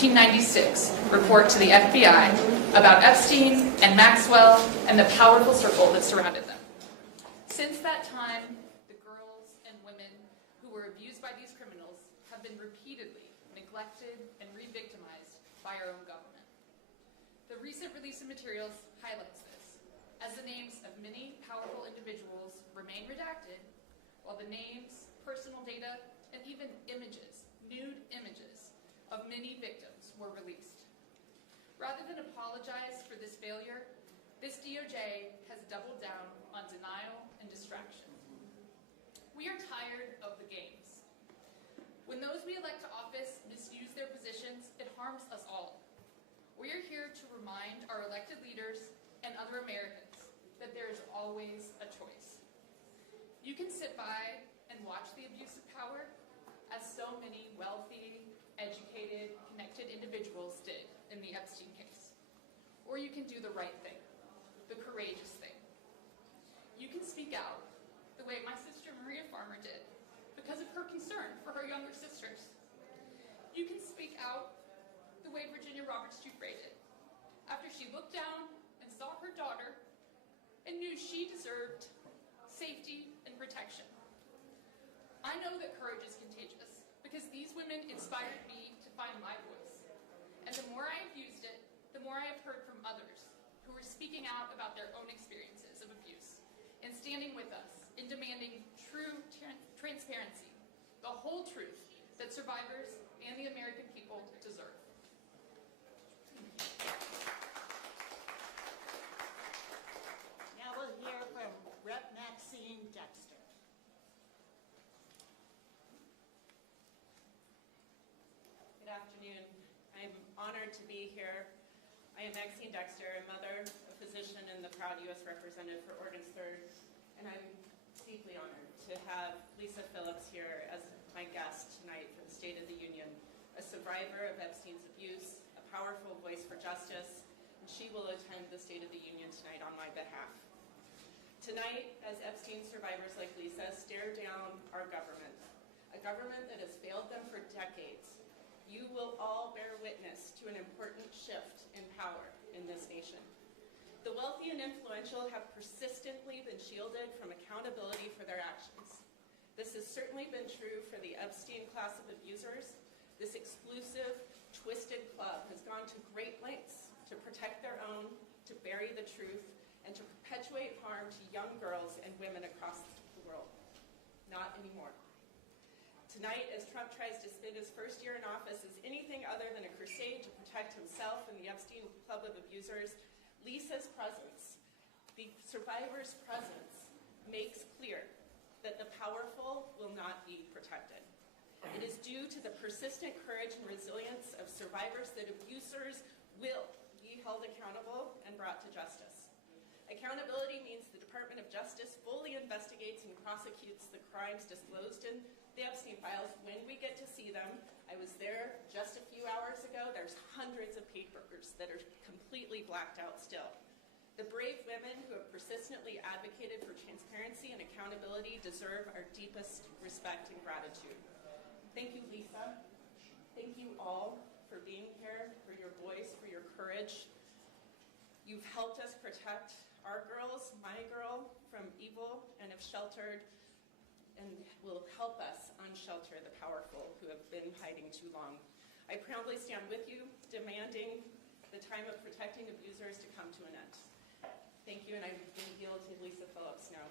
1996 report to the FBI about Epstein and Maxwell and the powerful circle that surrounded them. Since that time, the girls and women who were abused by these criminals have been repeatedly neglected and re-victimized by our own government. The recent release of materials highlights this, as the names of many powerful individuals remain redacted, while the names, personal data, and even images, nude images, of many victims were released. Rather than apologize for this failure, this DOJ has doubled down on denial and distraction. We are tired of the games. When those we elect to office misuse their positions, it harms us all. We are here to remind our elected leaders and other Americans that there is always a choice. You can sit by and watch the abuse of power, as so many wealthy, educated, connected individuals did in the Epstein case. Or you can do the right thing, the courageous thing. You can speak out the way my sister Maria Farmer did because of her concern for her younger sisters. You can speak out the way Virginia Roberts Dufresne did after she looked down and saw her daughter and knew she deserved safety and protection. I know that courage is contagious because these women inspired me to find my voice. And the more I have used it, the more I have heard from others who are speaking out about their own experiences of abuse and standing with us in demanding true transparency, the whole truth that survivors and the American people deserve. Now we'll hear from Rep. Maxine Dexter. Good afternoon. I'm honored to be here. I am Maxine Dexter, a mother, a physician, and the proud U.S. representative for Oregon's 3rd, and I'm deeply honored to have Lisa Phillips here as my guest tonight for the State of the Union, a survivor of Epstein's abuse, a powerful voice for justice, and she will attend the State of the Union tonight on my behalf. Tonight, as Epstein survivors like Lisa stare down our government, a government that has failed them for decades, you will all bear witness to an important shift in power in this nation. The wealthy and influential have persistently been shielded from accountability for their actions. This has certainly been true for the Epstein class of abusers. This exclusive, twisted club has gone to great lengths to protect their own, to bury the truth, and to perpetuate harm to young girls and women across the world. Not anymore. Tonight, as Trump tries to spend his first year in office as anything other than a crusade to protect himself and the Epstein club of abusers, Lisa's presence, the survivors' presence, makes clear that the powerful will not be protected. It is due to the persistent courage and resilience of survivors that abusers will be held accountable and brought to justice. Accountability means the Department of Justice fully investigates and prosecutes the crimes disclosed in the Epstein files when we get to see them. I was there just a few hours ago. There's hundreds of papers that are completely blacked out still. The brave women who have persistently advocated for transparency and accountability deserve our deepest respect and gratitude. Thank you, Lisa. Thank you all for being here, for your voice, for your courage. You've helped us protect our girls, my girl, from evil and have sheltered and will help us unshelter the powerful who have been hiding too long. I proudly stand with you, demanding the time of protecting abusers to come to an end. Thank you, and I'm going to yield to Lisa Phillips now.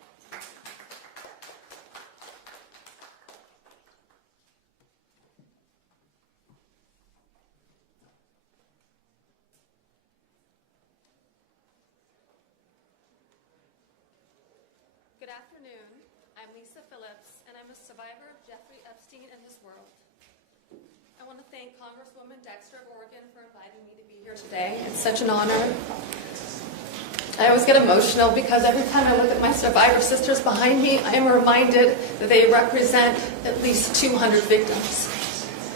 Good afternoon. I'm Lisa Phillips, and I'm a survivor of Jeffrey Epstein and his world. I want to thank Congresswoman Dexter of Oregon for inviting me to be here today. It's such an honor. I always get emotional because every time I look at my survivor sisters behind me, I am reminded that they represent at least 200 victims.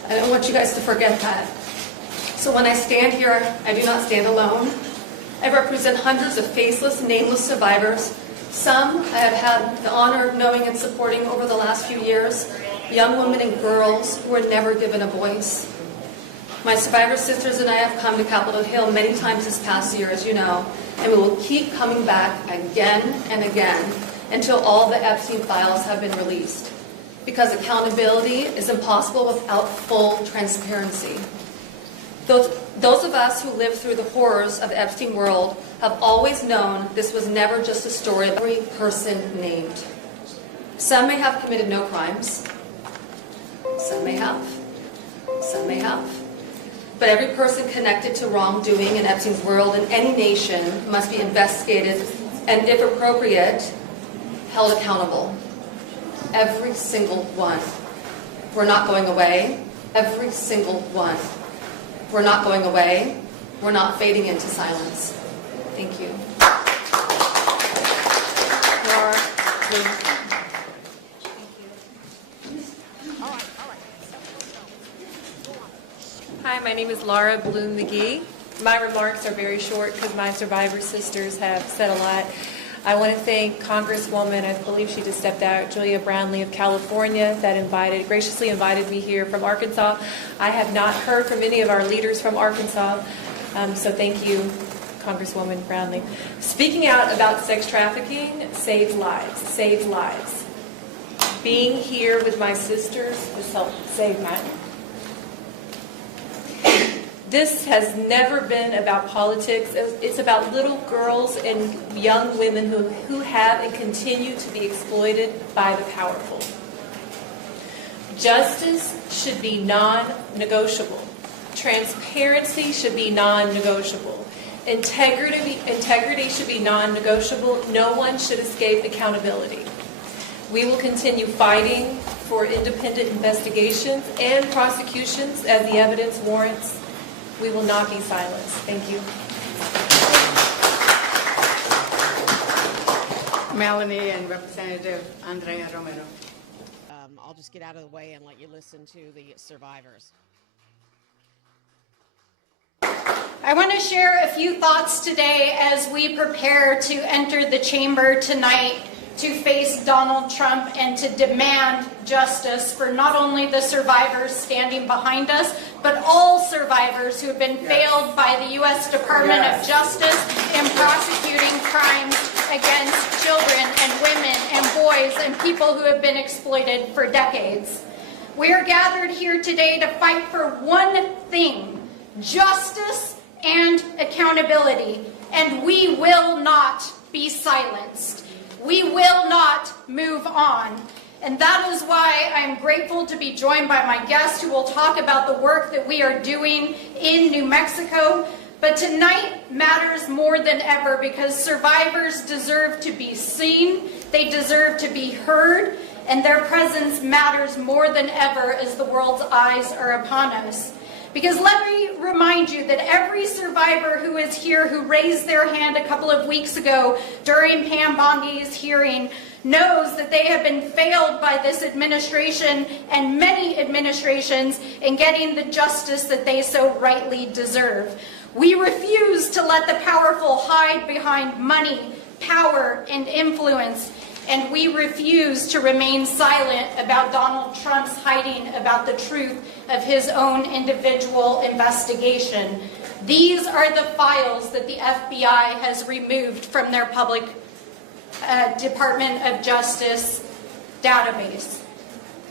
I don't want you guys to forget that. So when I stand here, I do not stand alone. I represent hundreds of faceless, nameless survivors. Some I have had the honor of knowing and supporting over the last few years, young women and girls who were never given a voice. My survivor sisters and I have come to Capitol Hill many times this past year, as you know, and we will keep coming back again and again until all the Epstein files have been released. Because accountability is impossible without full transparency. Those of us who lived through the horrors of the Epstein world have always known this was never just a story of every person named. Some may have committed no crimes. Some may have. Some may have. But every person connected to wrongdoing in Epstein's world in any nation must be investigated and, if appropriate, held accountable. Every single one. We're not going away. Every single one. We're not going away. We're not fading into silence. Thank you. Laura, please. Hi, my name is Laura Bloom McGee. My remarks are very short because my survivor sisters have said a lot. I want to thank Congresswoman, I believe she just stepped out, Julia Brownlee of California, that graciously invited me here from Arkansas. I have not heard from any of our leaders from Arkansas, so thank you, Congresswoman Brownlee. Speaking out about sex trafficking saves lives, saves lives. Being here with my sisters has helped save mine. This has never been about politics. It's about little girls and young women who have and continue to be exploited by the powerful. Justice should be non-negotiable. Transparency should be non-negotiable. Integrity should be non-negotiable. No one should escape accountability. We will continue fighting for independent investigations and prosecutions as the evidence warrants. We will not be silenced. Thank you. Melanie and Representative Andrea Romero. I'll just get out of the way and let you listen to the survivors. I want to share a few thoughts today as we prepare to enter the chamber tonight to face Donald Trump and to demand justice for not only the survivors standing behind us, but all survivors who have been failed by the U.S. Department of Justice in prosecuting crimes against children and women and boys and people who have been exploited for decades. We are gathered here today to fight for one thing: justice and accountability, and we will not be silenced. We will not move on. And that is why I'm grateful to be joined by my guest who will talk about the work that we are doing in New Mexico. But tonight matters more than ever because survivors deserve to be seen, they deserve to be heard, and their presence matters more than ever as the world's eyes are upon us. Because let me remind you that every survivor who is here who raised their hand a couple of weeks ago during Pam Bondi's hearing knows that they have been failed by this administration and many administrations in getting the justice that they so rightly deserve. We refuse to let the powerful hide behind money, power, and influence. And we refuse to remain silent about Donald Trump's hiding about the truth of his own individual investigation. These are the files that the FBI has removed from their public Department of Justice database.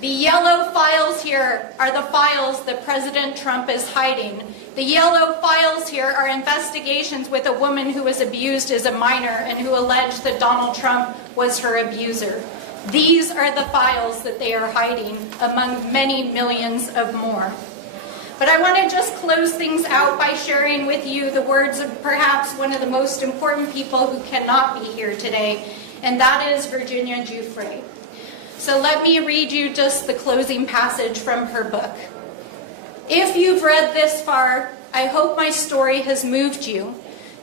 The yellow files here are the files that President Trump is hiding. The yellow files here are investigations with a woman who was abused as a minor and who alleged that Donald Trump was her abuser. These are the files that they are hiding, among many millions of more. But I want to just close things out by sharing with you the words of perhaps one of the most important people who cannot be here today, and that is Virginia Giuffre. So let me read you just the closing passage from her book. If you've read this far, I hope my story has moved you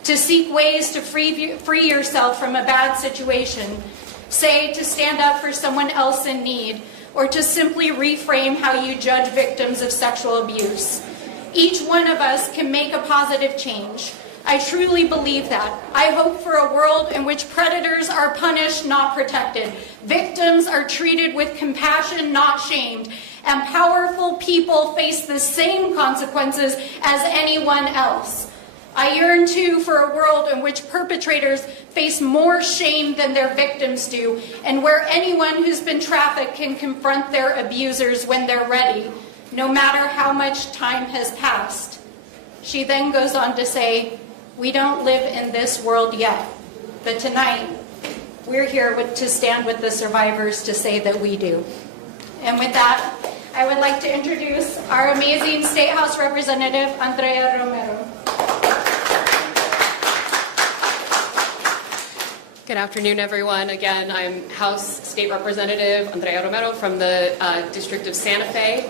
to seek ways to free yourself from a bad situation, say to stand up for someone else in need, or to simply reframe how you judge victims of sexual abuse. Each one of us can make a positive change. I truly believe that. I hope for a world in which predators are punished, not protected. Victims are treated with compassion, not shamed. and powerful people face the same consequences as anyone else. I yearn too for a world in which perpetrators face more shame than their victims do, and where anyone who's been trafficked can confront their abusers when they're ready, no matter how much time has passed. She then goes on to say, "We don't live in this world yet, but tonight we're here to stand with the survivors to say that we do." And with that, I would like to introduce our amazing State House Representative, Andrea Romero. Good afternoon, everyone. Again, I'm House State Representative Andrea Romero from the District of Santa Fe,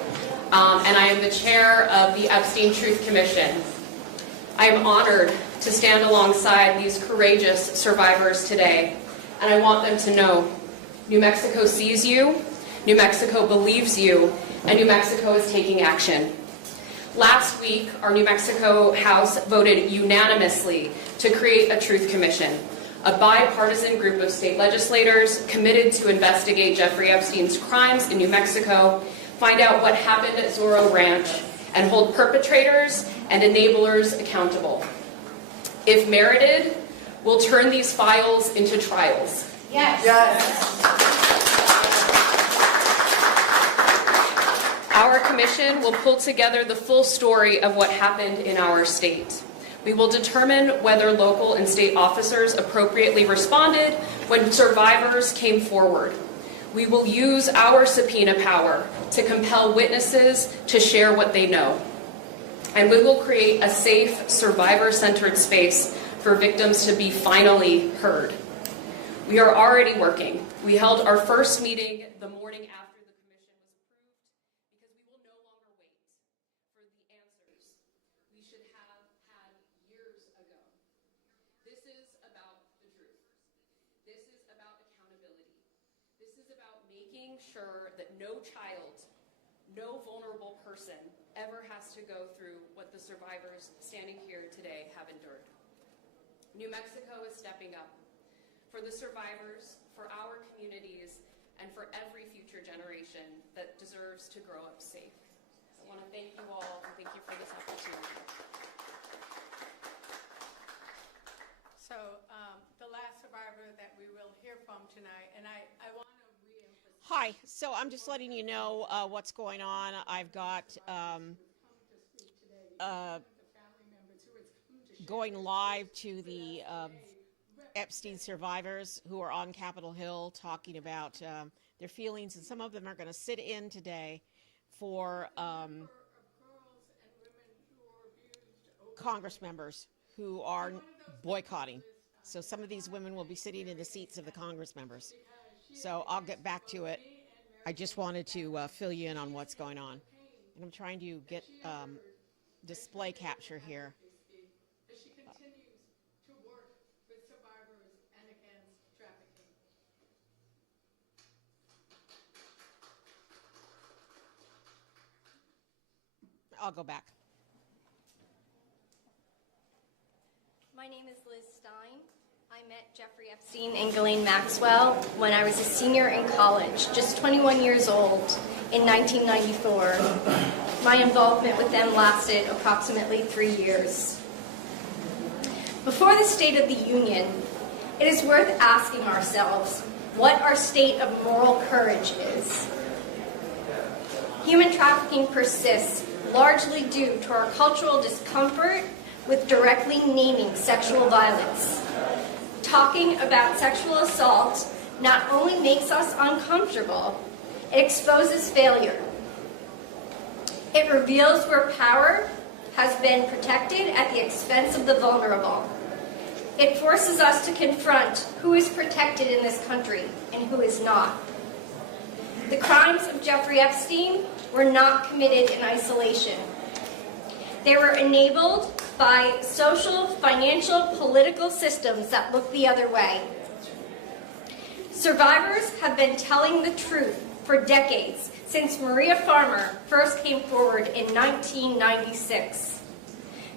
and I am the chair of the Epstein Truth Commission. I am honored to stand alongside these courageous survivors today, and I want them to know New Mexico sees you, New Mexico believes you, and New Mexico is taking action. Last week, our New Mexico House voted unanimously to create a Truth Commission, a bipartisan group of state legislators committed to investigate Jeffrey Epstein's crimes in New Mexico, find out what happened at Zorro Ranch, and hold perpetrators and enablers accountable. If merited, we'll turn these files into trials. Yes. Our commission will pull together the full story of what happened in our state. We will determine whether local and state officers appropriately responded when survivors came forward. We will use our subpoena power to compel witnesses to share what they know. And we will create a safe, survivor-centered space for victims to be finally heard. We are already working. We held our first meeting the morning after the commission was approved because we will no longer wait for the answers we should have had years ago. This is about the truth. This is about accountability. This is about making sure that no child, no vulnerable person ever has to go through what the survivors standing here today have endured. New Mexico is stepping up for the survivors, for our communities, and for every future generation that deserves to grow up safe. I want to thank you all and thank you for this opportunity. So the last survivor that we will hear from tonight, and I want to reemphasize. Hi, so I'm just letting you know what's going on. I've got going live to the Epstein survivors who are on Capitol Hill talking about their feelings, and some of them are going to sit in today for Congress members who are boycotting. So some of these women will be sitting in the seats of the Congress members. So I'll get back to it. I just wanted to fill you in on what's going on. And I'm trying to get display capture here. As she continues to work with survivors and against trafficking. I'll go back. My name is Liz Stein. I met Jeffrey Epstein and Ghislaine Maxwell when I was a senior in college, just 21 years old, in 1994. My involvement with them lasted approximately 3 years. Before the State of the Union, it is worth asking ourselves what our state of moral courage is. Human trafficking persists largely due to our cultural discomfort with directly naming sexual violence. Talking about sexual assault not only makes us uncomfortable, it exposes failure. It reveals where power has been protected at the expense of the vulnerable. It forces us to confront who is protected in this country and who is not. The crimes of Jeffrey Epstein were not committed in isolation. They were enabled by social, financial, political systems that look the other way. Survivors have been telling the truth for decades, since Maria Farmer first came forward in 1996.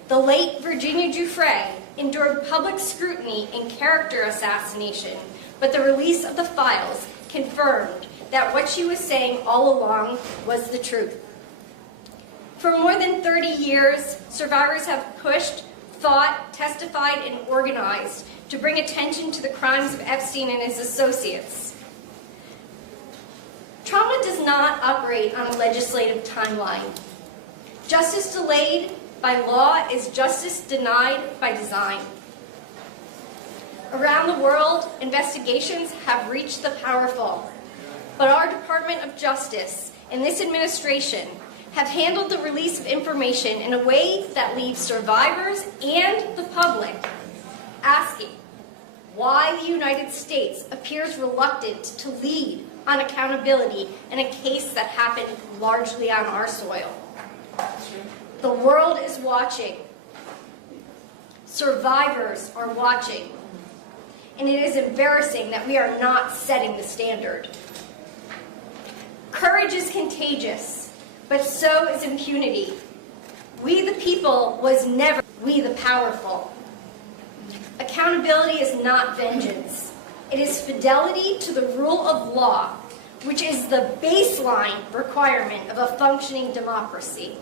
The late Virginia Giuffre endured public scrutiny and character assassination, but the release of the files confirmed that what she was saying all along was the truth. For more than 30 years, survivors have pushed, fought, testified, and organized to bring attention to the crimes of Epstein and his associates. Trauma does not operate on a legislative timeline. Justice delayed by law is justice denied by design. Around the world, investigations have reached the powerful, but our Department of Justice and this administration have handled the release of information in a way that leaves survivors and the public asking why the United States appears reluctant to lead on accountability in a case that happened largely on our soil. The world is watching. Survivors are watching. And it is embarrassing that we are not setting the standard. Courage is contagious, but so is impunity. We the people was never we the powerful. Accountability is not vengeance. It is fidelity to the rule of law, which is the baseline requirement of a functioning democracy.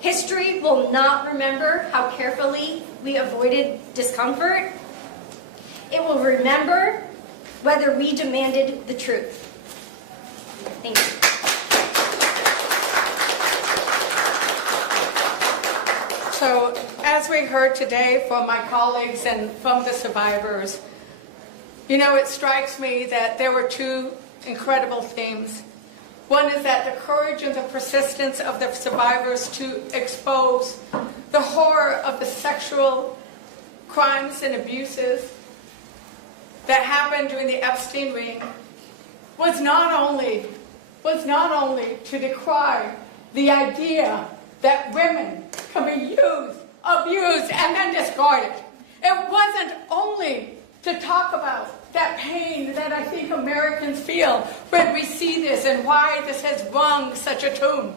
History will not remember how carefully we avoided discomfort. It will remember whether we demanded the truth. Thank you. So, as we heard today from my colleagues and from the survivors, it strikes me that there were two incredible themes. One is that the courage and the persistence of the survivors to expose the horror of the sexual crimes and abuses that happened during the Epstein ring was not only to decry the idea that women can be used, abused, and then discarded. It wasn't only to talk about that pain that I think Americans feel when we see this and why this has rung such a tune.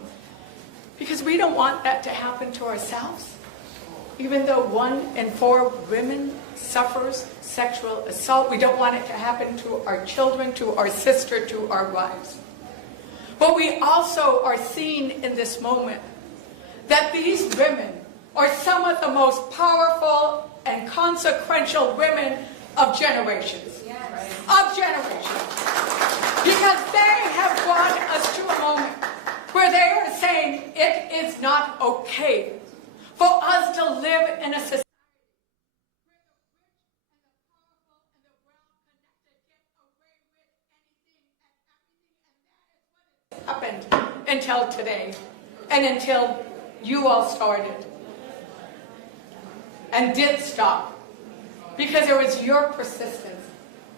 Because we don't want that to happen to ourselves. Even though 1 in 4 women suffers sexual assault, we don't want it to happen to our children, to our sister, to our wives. But we also are seeing in this moment that these women are some of the most powerful and consequential women of generations. Yes. Of generations. Because they have brought us to a moment where they are saying it is not okay for us to live in a society happened until today and until you all started and did stop, because it was your persistence,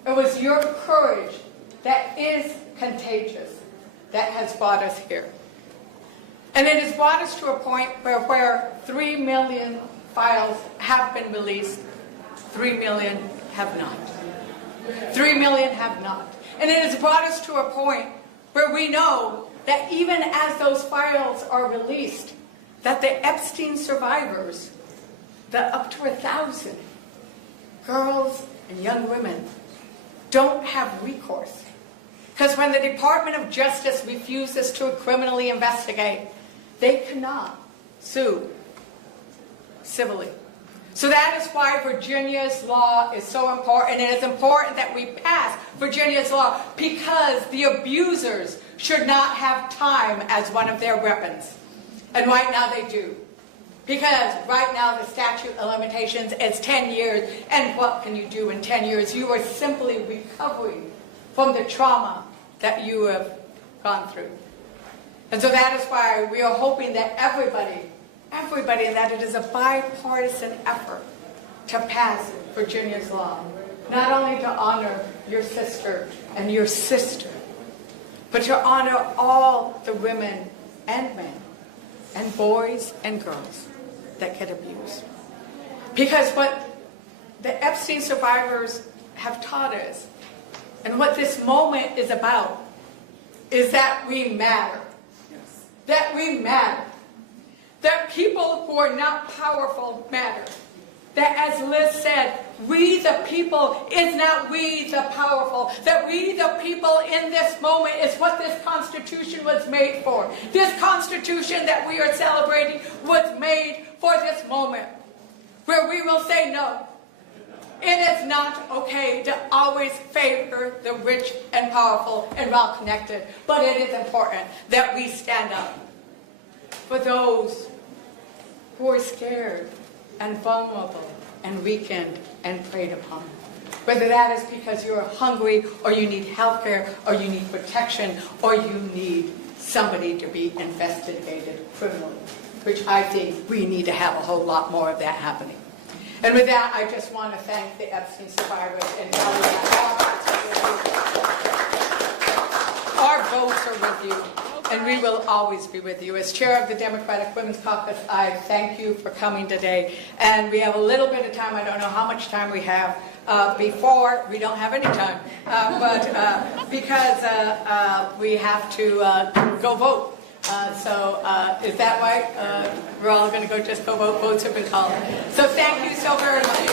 it was your courage that is contagious that has brought us here. And it has brought us to a point where 3 million files have been released, 3 million have not. 3 million have not. And it has brought us to a point where we know that even as those files are released, that the Epstein survivors, the up to 1,000 girls and young women, don't have recourse. Because when the Department of Justice refuses to criminally investigate, they cannot sue civilly. So that is why Virginia's law is so important. And it is important that we pass Virginia's law, because the abusers should not have time as one of their weapons. And right now they do. Because right now the statute of limitations is 10 years. And what can you do in 10 years? You are simply recovering from the trauma that you have gone through. And so that is why we are hoping that everybody, that it is a bipartisan effort to pass Virginia's law. Not only to honor your sister and your sister, but to honor all the women and men and boys and girls that get abused. Because what the Epstein survivors have taught us, and what this moment is about, is that we matter. That we matter. That people who are not powerful matter. that, as Liz said, we the people is not we the powerful. That we the people in this moment is what this Constitution was made for. This Constitution that we are celebrating was made for this moment, where we will say no. It is not okay to always favor the rich and powerful and well-connected, but it is important that we stand up for those who are scared and vulnerable and weakened and preyed upon. Whether that is because you're hungry, or you need health care, or you need protection, or you need somebody to be investigated criminally, which I think we need to have a whole lot more of that happening. And with that, I just want to thank the Epstein survivors and tell you that our votes are with you, and we will always be with you. As chair of the Democratic Women's Caucus, I thank you for coming today. And we have a little bit of time. I don't know how much time we have. Before, we don't have any time, because we have to go vote. Is that right? We're all going to just go vote. Votes have been called. So thank you so very much.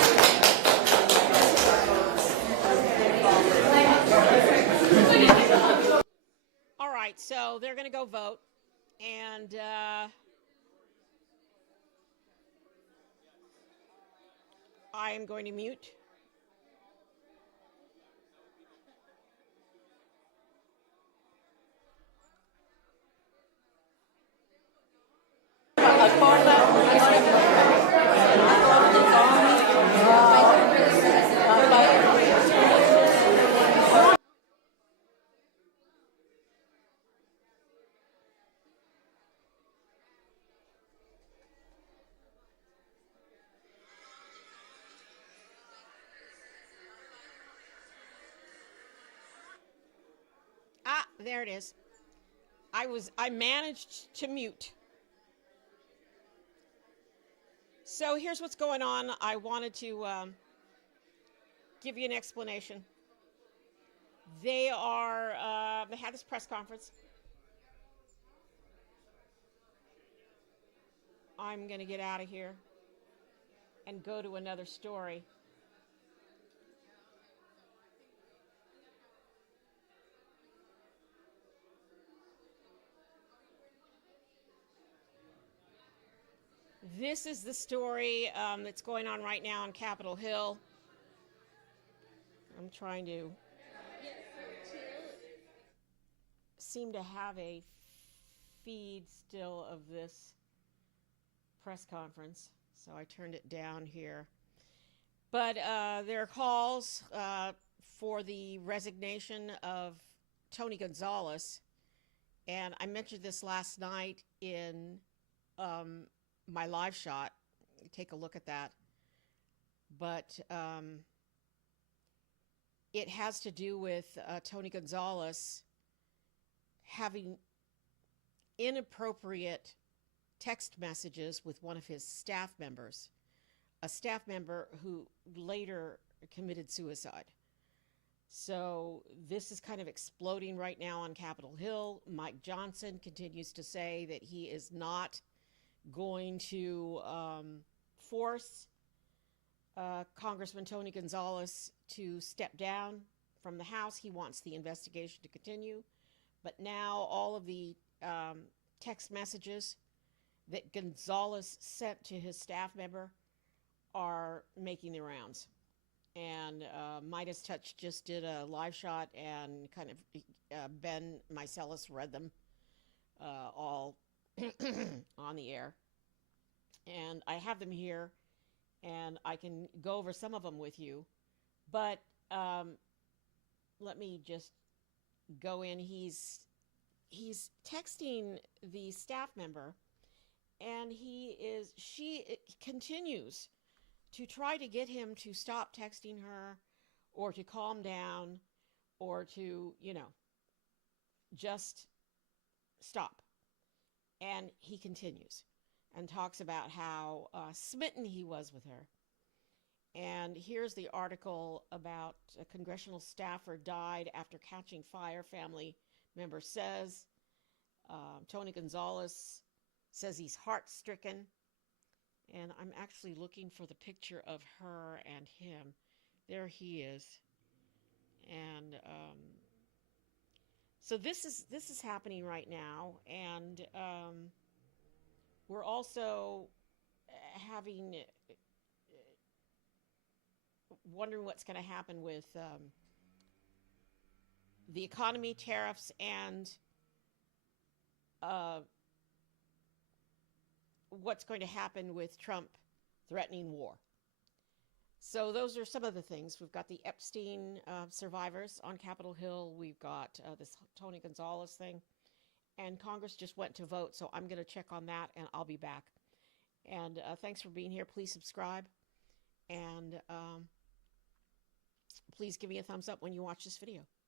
All right, so they're going to go vote, and I am going to mute. Ah, there it is. I managed to mute. So here's what's going on. I wanted to give you an explanation. They had this press conference. I'm going to get out of here and go to another story. This is the story that's going on right now on Capitol Hill. I'm trying to seem to have a feed still of this press conference, so I turned it down here. But there are calls for the resignation of Tony Gonzalez, and I mentioned this last night in my live shot. Take a look at that. But it has to do with Tony Gonzalez having inappropriate text messages with one of his staff members, a staff member who later committed suicide. So this is kind of exploding right now on Capitol Hill. Mike Johnson continues to say that he is not going to force Congressman Tony Gonzalez to step down from the House. He wants the investigation to continue. But now all of the text messages that Gonzalez sent to his staff member are making the rounds. And Midas Touch just did a live shot, and kind of Ben Mycelis read them all on the air. And I have them here, and I can go over some of them with you. But let me just go in. He's texting the staff member, and she continues to try to get him to stop texting her, or to calm down, or to, just stop. And he continues and talks about how smitten he was with her. And here's the article about a congressional staffer died after catching fire, family member says. Tony Gonzalez says he's heart-stricken. And I'm actually looking for the picture of her and him. There he is. And so this is happening right now, and we're also having wondering what's going to happen with the economy, tariffs, and what's going to happen with Trump threatening war. So those are some of the things. We've got the Epstein survivors on Capitol Hill. We've got this Tony Gonzalez thing. And Congress just went to vote, so I'm going to check on that, and I'll be back. And thanks for being here. Please subscribe. And please give me a thumbs up when you watch this video.